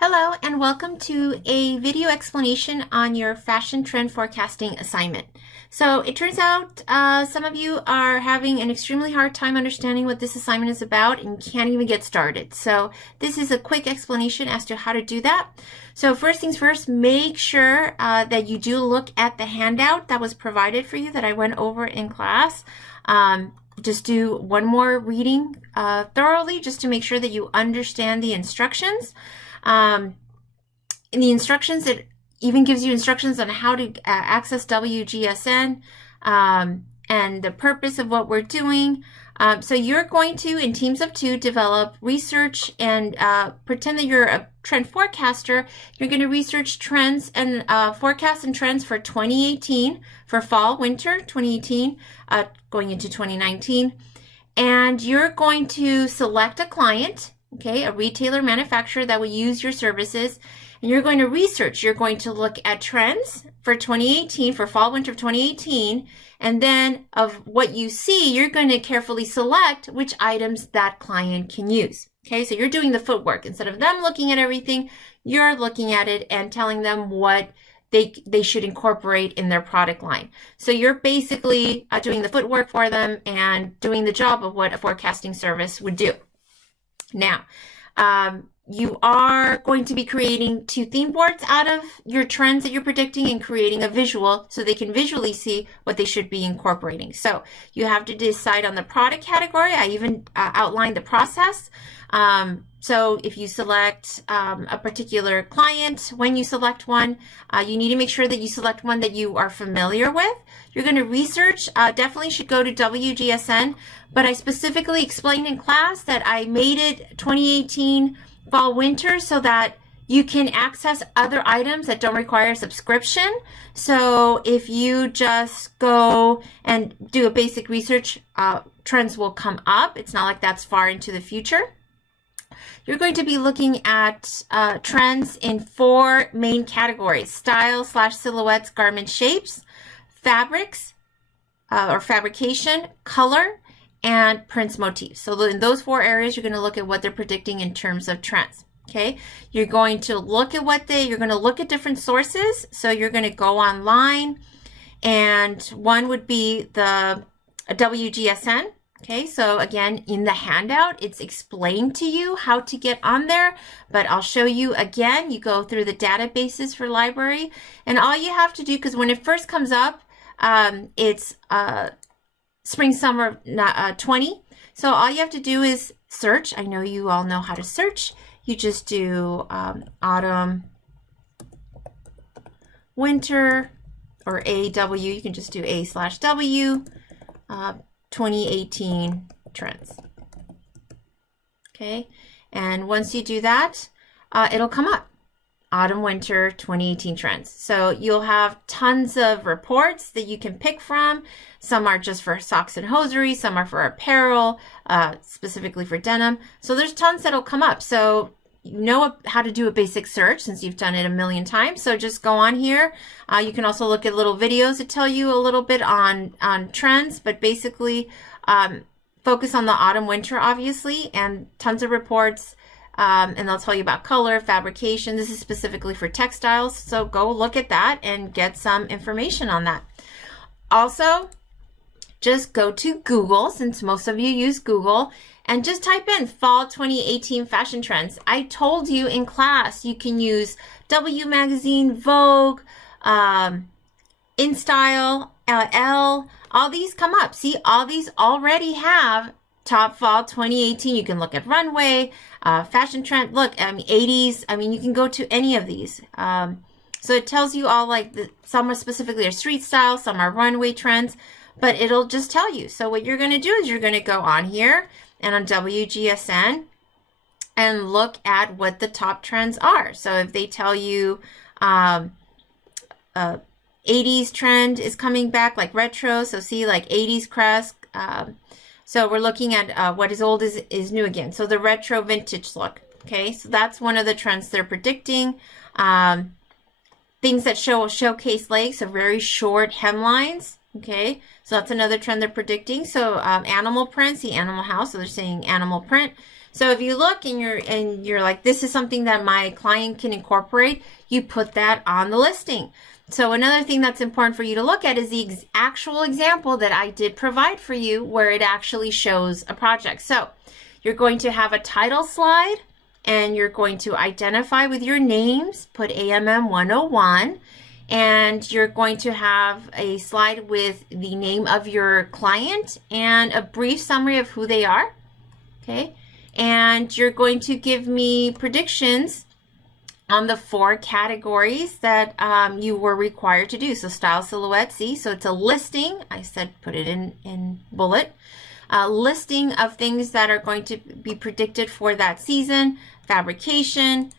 Hello and welcome to a video explanation on your fashion trend forecasting assignment. So it turns out some of you are having an extremely hard time understanding what this assignment is about and can't even get started. So this is a quick explanation as to how to do that. So first things first, make sure that you do look at the handout that was provided for you that I went over in class. Just do one more reading thoroughly just to make sure that you understand the instructions. In the instructions, it even gives you instructions on how to access WGSN and the purpose of what we're doing. So you're going to, in teams of two, develop research and pretend that you're a trend forecaster. You're going to research trends and forecasts and trends for 2018, for fall, winter 2018, going into 2019. And you're going to select a client, okay, a retailer manufacturer that will use your services, and you're going to research. You're going to look at trends for 2018, for fall, winter of 2018, and then of what you see, you're going to carefully select which items that client can use. Okay, so you're doing the footwork. Instead of them looking at everything, you're looking at it and telling them what they should incorporate in their product line. So you're basically doing the footwork for them and doing the job of what a forecasting service would do. Now, you are going to be creating 2 theme boards out of your trends that you're predicting and creating a visual so they can visually see what they should be incorporating. So you have to decide on the product category. I even outlined the process. So if you select a particular client, when you select one, you need to make sure that you select one that you are familiar with. You're going to research, definitely should go to WGSN, but I specifically explained in class that I made it 2018 fall winter so that you can access other items that don't require a subscription. So if you just go and do a basic research, trends will come up. It's not like that's far into the future. You're going to be looking at trends in 4 main categories: style/silhouettes, garment shapes, fabrics or fabrication, color, and prints motifs. So in those 4 areas, you're going to look at what they're predicting in terms of trends. Okay, you're going to look at you're going to look at different sources. So you're going to go online, and one would be the WGSN. Okay, so again, in the handout, it's explained to you how to get on there, but I'll show you again. You go through the databases for library, and all you have to do, because when it first comes up, it's spring, summer 20. So all you have to do is search. I know you all know how to search. You just do autumn, winter, or AW. You can just do A/W. 2018 trends. Okay, and once you do that, it'll come up. Autumn, winter 2018 trends. So you'll have tons of reports that you can pick from. Some are just for socks and hosiery, some are for apparel, specifically for denim. So there's tons that'll come up. So you know how to do a basic search since you've done it a million times. So just go on here. You can also look at little videos that tell you a little bit on trends, but basically focus on the autumn, winter, obviously, and tons of reports. And they'll tell you about color, fabrication. This is specifically for textiles. So go look at that and get some information on that. Also, just go to Google, since most of you use Google, and just type in fall 2018 fashion trends. I told you in class you can use W Magazine, Vogue, InStyle, Elle. All these come up. See, all these already have top fall 2018. You can look at runway, fashion trend. Look, I mean 80s. I mean, you can go to any of these. So it tells you all, like some are specifically are street style, some are runway trends, but it'll just tell you. So what you're going to do is you're going to go on here and on WGSN and look at what the top trends are. So if they tell you 80s trend is coming back, like retro, so see like 80s crest. So we're looking at what is old is new again. So the retro vintage look. Okay, so that's one of the trends they're predicting. Things that showcase legs, so very short hemlines. Okay, so that's another trend they're predicting. So animal print, see animal house, so they're saying animal print. So if you look and you're like, this is something that my client can incorporate, you put that on the listing. So another thing that's important for you to look at is the actual example that I did provide for you where it actually shows a project. So you're going to have a title slide and you're going to identify with your names, put AMM 101, and you're going to have a slide with the name of your client and a brief summary of who they are, okay? And you're going to give me predictions on the 4 categories that you were required to do. So style, silhouette, see, so it's a listing. I said put it in bullet. A listing of things that are going to be predicted for that season. Fabrication.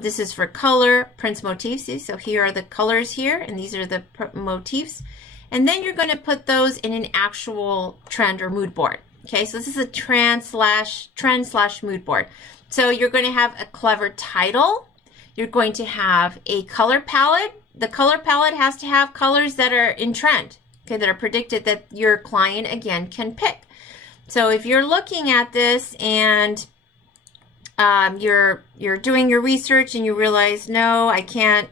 This is for color, prints, motifs. See? So here are the colors here, and these are the motifs. And then you're going to put those in an actual trend or mood board. Okay, so this is a trend slash mood board. So you're going to have a clever title. You're going to have a color palette. The color palette has to have colors that are in trend, okay, that are predicted that your client, again, can pick. So if you're looking at this and you're doing your research and you realize, no, I can't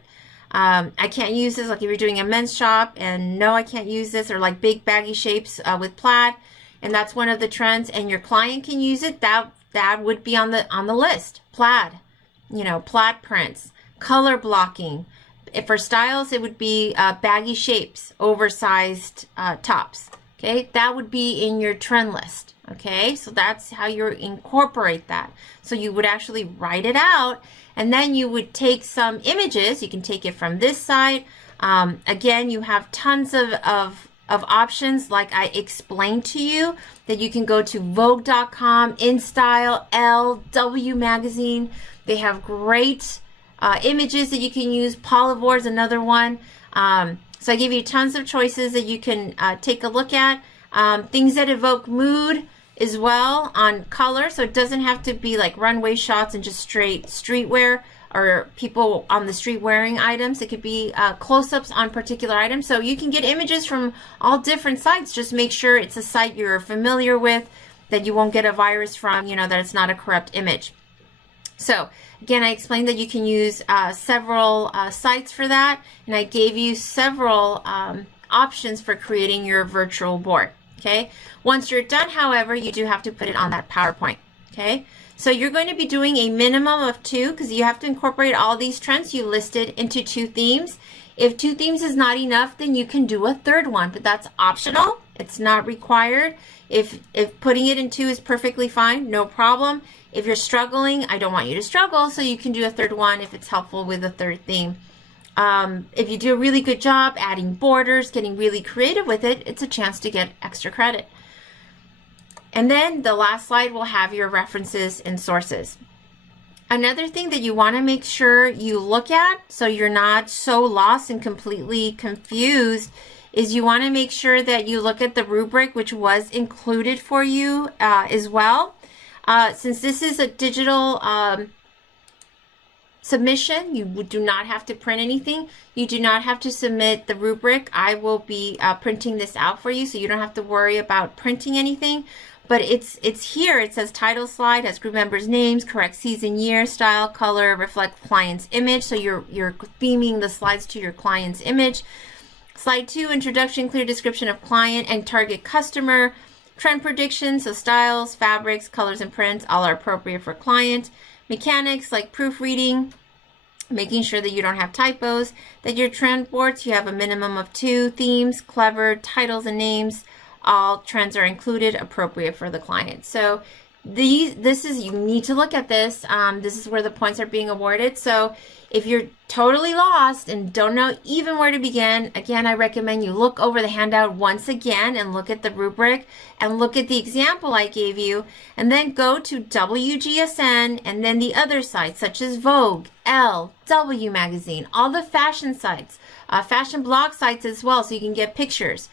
use this, like if you're doing a men's shop and no, I can't use this, or like big baggy shapes with plaid, and that's one of the trends, and your client can use it, that would be on the list. Plaid, plaid prints, color blocking. If for styles, it would be baggy shapes, oversized tops. Okay, that would be in your trend list. Okay, so that's how you incorporate that. So you would actually write it out, and then you would take some images. You can take it from this side. Again, you have tons of options, like I explained to you, that you can go to Vogue.com, InStyle, Elle, W Magazine. They have great images that you can use. Polyvore is another one. So I give you tons of choices that you can take a look at. Things that evoke mood as well on color. So it doesn't have to be like runway shots and just straight streetwear or people on the street wearing items. It could be close-ups on particular items. So you can get images from all different sites. Just make sure it's a site you're familiar with, that you won't get a virus from, that it's not a corrupt image. So again, I explained that you can use several sites for that, and I gave you several options for creating your virtual board. Okay. Once you're done, however, you do have to put it on that PowerPoint. Okay. So you're going to be doing a minimum of 2, because you have to incorporate all these trends you listed into 2 themes. If 2 themes is not enough, then you can do a 3rd one, but that's optional. It's not required. If putting it in 2 is perfectly fine, no problem. If you're struggling, I don't want you to struggle, so you can do a 3rd one if it's helpful with a 3rd theme. If you do a really good job adding borders, getting really creative with it, it's a chance to get extra credit. And then the last slide will have your references and sources. Another thing that you want to make sure you look at, so you're not so lost and completely confused, is you want to make sure that you look at the rubric, which was included for you as well. Since this is a digital submission, you do not have to print anything. You do not have to submit the rubric. I will be printing this out for you, so you don't have to worry about printing anything. But it's here. It says title slide, has group members' names, correct season, year, style, color, reflect client's image. So you're theming the slides to your client's image. Slide 2, introduction, clear description of client and target customer. Trend predictions, so styles, fabrics, colors, and prints, all are appropriate for client. Mechanics like proofreading, making sure that you don't have typos. That your trend boards, you have a minimum of 2 themes, clever titles and names. All trends are included, appropriate for the client. So you need to look at this. This is where the points are being awarded. So if you're totally lost and don't know even where to begin, again, I recommend you look over the handout once again and look at the rubric and look at the example I gave you, and then go to WGSN and then the other sites such as Vogue, Elle, W Magazine, all the fashion sites, fashion blog sites as well, so you can get pictures.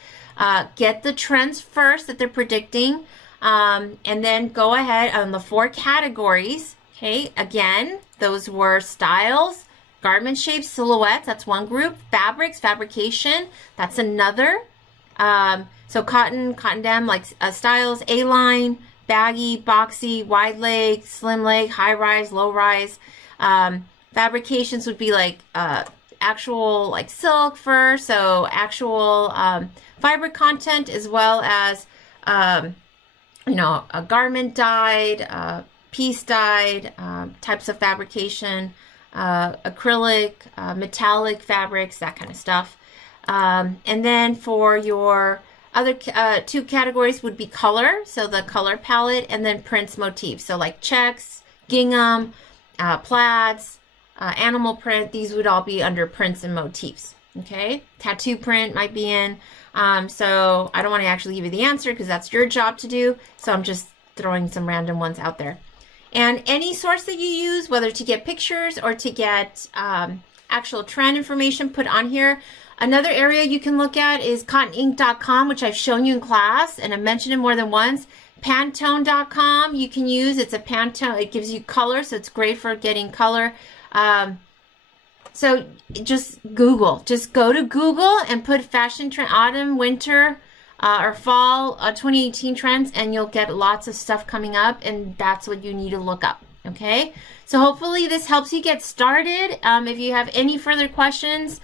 Get the trends first that they're predicting, and then go ahead on the 4 categories. Okay, again, those were styles, garment shapes, silhouettes, that's one group. Fabrics, fabrication, that's another. So cotton dam, like styles, A-line, baggy, boxy, wide leg, slim leg, high rise, low rise. Fabrications would be like actual like silk, fur, so actual fiber content, as well as you know, a garment dyed, piece dyed types of fabrication, acrylic, metallic fabrics, that kind of stuff. And then for your other two categories would be color, so the color palette, and then prints, motifs, so like checks, gingham, plaids, animal print. These would all be under prints and motifs. Okay, tattoo print might be in. So I don't want to actually give you the answer because that's your job to do. So I'm just throwing some random ones out there. And any source that you use, whether to get pictures or to get actual trend information put on here. Another area you can look at is cottonink.com, which I've shown you in class and I've mentioned it more than once. Pantone.com you can use. It's a Pantone. It gives you color, so it's great for getting color. So just Google. Just go to Google and put fashion trend, autumn, winter, or fall 2018 trends, and you'll get lots of stuff coming up, and that's what you need to look up. Okay, so hopefully this helps you get started. If you have any further questions,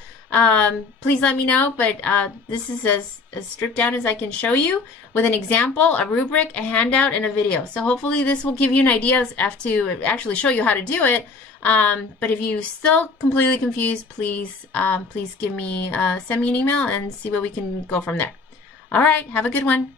please let me know, but this is as stripped down as I can show you with an example, a rubric, a handout, and a video. So hopefully this will give you an idea as to actually show you how to do it. But if you still completely confused, please please give me send me an email and see where we can go from there. All right, have a good one.